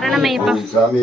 சரணமையப்பா சாமி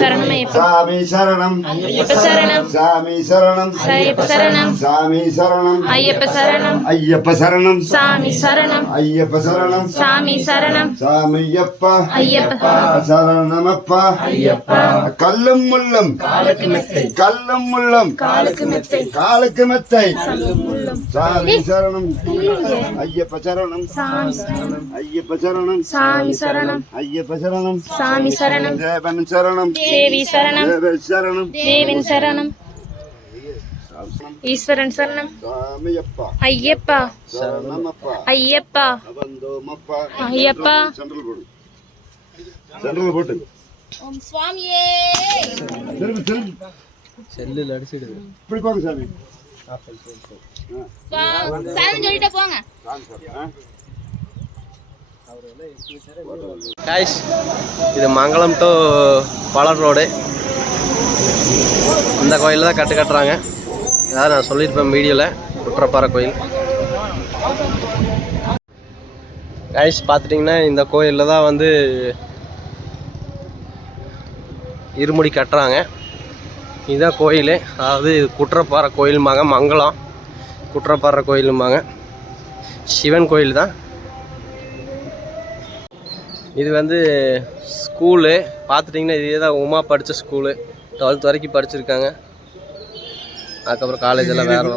சரணமையப்பா சாமி சரணம் ஐயப்ப சரணம் சாமி சரணம் ஐயப்ப சரணம் சாமி சரணம் ஐயப்ப சரணம் ஐயப்ப சரணம் சாமி சரணம் ஐயப்ப சரணம் சாமி சரணம் சாமியப்பா ஐயப்பா சரணமப்பா ஐயப்பா கல்லும் முள்ளும் கல்லும் முள்ளும் காலுக்கு மெத்தை சாமி சரணம் ஐயப்ப சரணம் ஐயப்ப சரணம் சாமி சரணம் ஐயப்ப சரணம் சாமி சரணம் தேவன் சரணம் தேவி சரணம் தேவ சரணம் தேவின் சரணம் ஈஸ்வரன் சரணம் சாமியப்பா ஐயப்பா சரணமப்பா ஐயப்பா அவந்தோமப்பா ஐயப்பா சென்ட்ரல் போட்டு ஓம் சுவாமியே திரும்பி செல்லில் அடிச்சிடு இப்படி போங்க சாமி சாமி சொல்லிட்டு போங்க காய்ஸ் இது மங்களம் டு பாலர் ரோடு. இந்த கோயிலில் தான் கட்டுறாங்க. அதாவது நான் சொல்லியிருப்பேன் வீடியோவில், குற்றப்பாறை கோயில். காய்ஸ் பார்த்துட்டிங்கன்னா இந்த கோயிலில் தான் வந்து இருமுடி கட்டுறாங்க. இதுதான் கோயில். அதாவது குற்றப்பாறை கோயிலும்பாங்க, மங்களம் குற்றப்பாறை கோயிலும்பாங்க. சிவன் கோயில் தான் இது. வந்து ஸ்கூலு பார்த்துட்டிங்கன்னா இதே தான் உமா படித்த ஸ்கூலு. 12th வரைக்கும் படிச்சிருக்காங்க. அதுக்கப்புறம் காலேஜ் எல்லாம் வேறு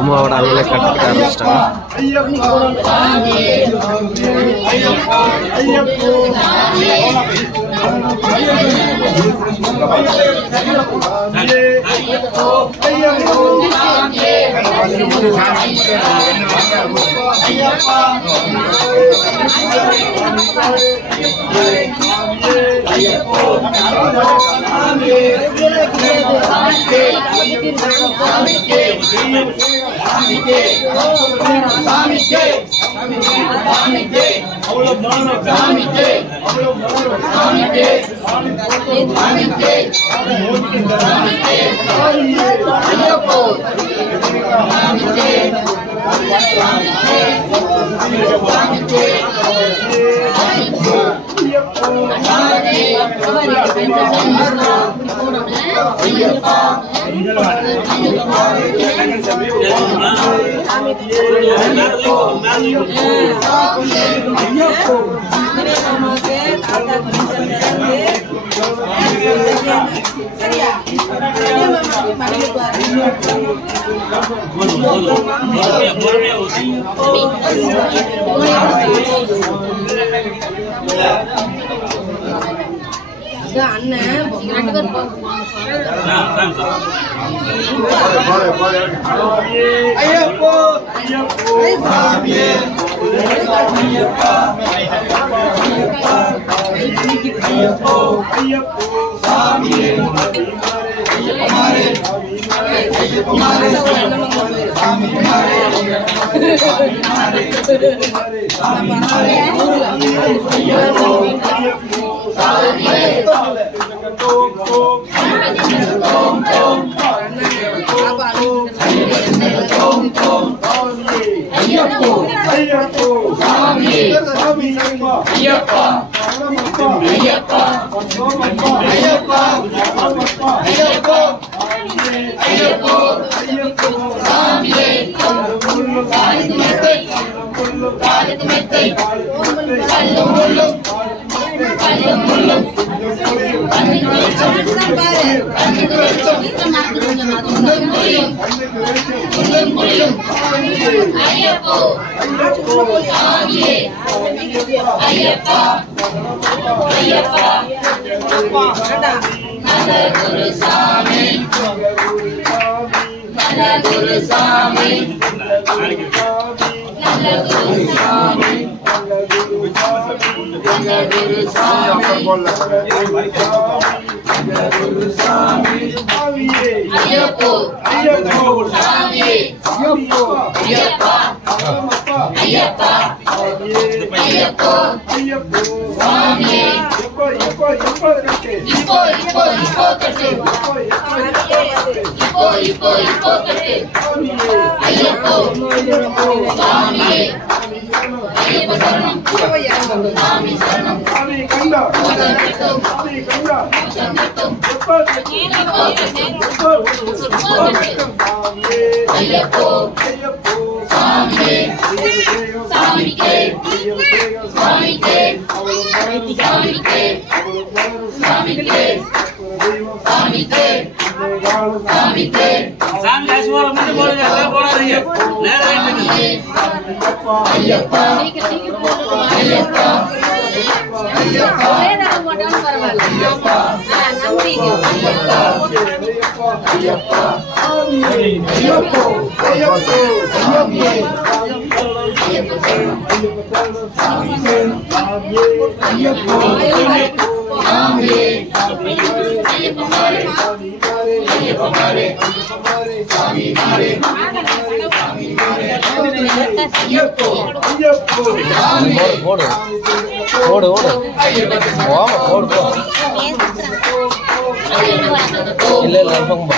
உமாவோட அவங்களே கட்டிக்கிட்ட ஆரம்பிச்சிட்டாங்க. ஓடு ஓடு ஓடு ஓடு இல்லை இல்லை போமா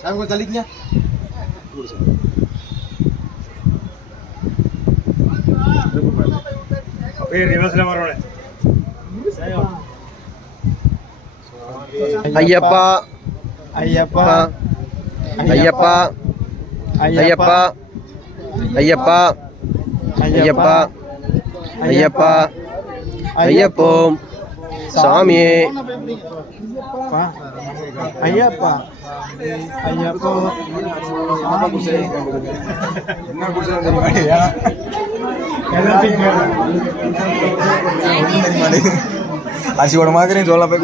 Saya mau taliknya. Ayyappa Ayyappa Ayyappa Ayyappa Ayyappa Ayyappa Ayyappa ஐயப்போ சாமியே ஐயப்பா ஐயப்போ அரிசி போட மாதிரி சொல்ல போய்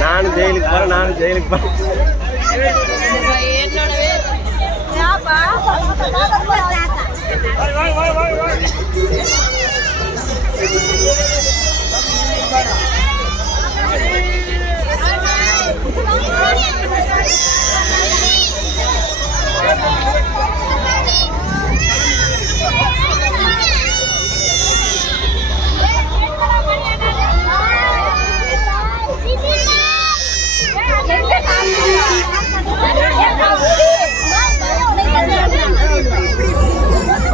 நானும் ஜெயிலுக்கு போறேன், நானும் ஜெயிலுக்கு போறேன்.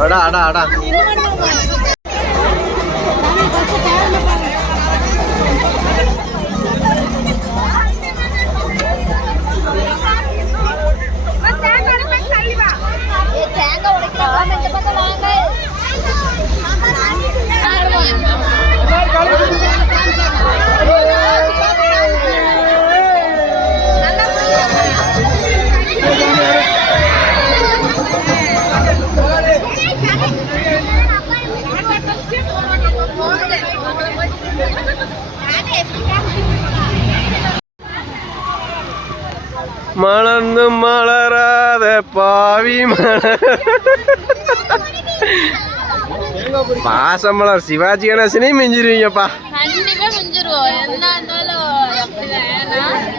அடா அடா அடா மலர்ந்து மலராத பாவி பாசமலர் சிவாஜி கணேசனே மிஞ்சிருவீங்கப்பா. கண்டிப்பா மிஞ்சிருவோம். என்ன இருந்தாலும் அப்படிதான்.